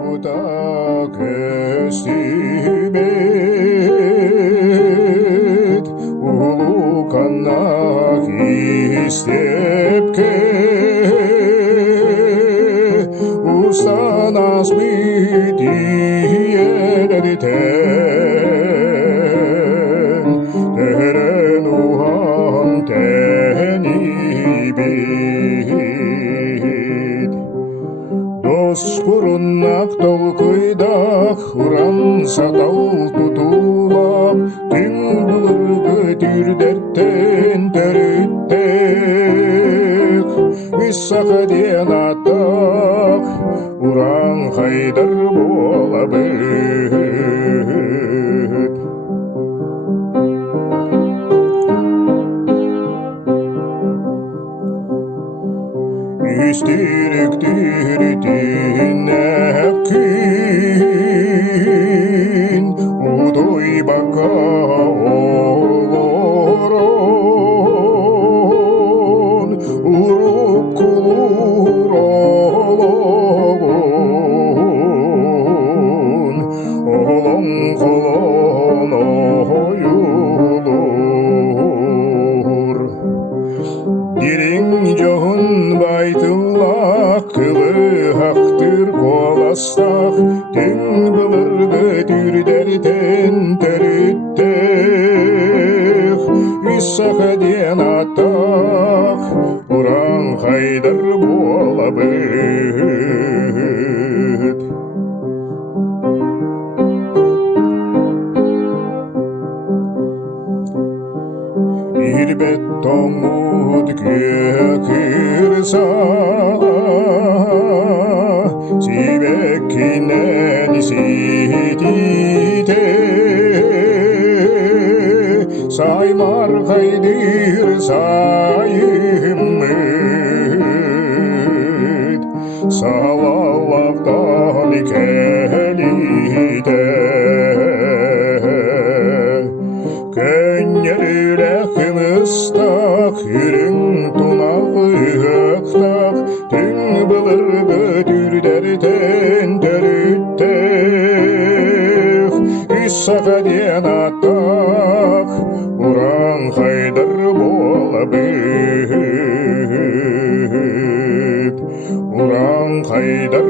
Buta köstübet ulu kannak istepke ustanas bitiyeleriten teren uhan tenibit Дос бұрынақ толқыдақ ұран сатал тұтулап түн бұлырғы түрдерттен төріттек Үссақа ден аттақ ұран қайдар бола бұд Üstürüktürütün әккін Удой бақа олорон Уруп кулур олоғын Олон қолон ойулур Дирин жоғын байтылақ кылы хақтыр қоластақ Түн бұлырғы түрдерден төріттек Үссақа ден аттақ ұран қайдар бола бұд Ирбет томуд көкірса Сибеккінен сетите Саймар қайдыр сайыммыд Салалақтан келиде Көннеріләкім ыстақ, үрін тұнағы өқтақ, түн бұлырғы түрдерден төріттек. Үссақа ден аттақ, ұран қайдар бола бұд. Ұран қайдар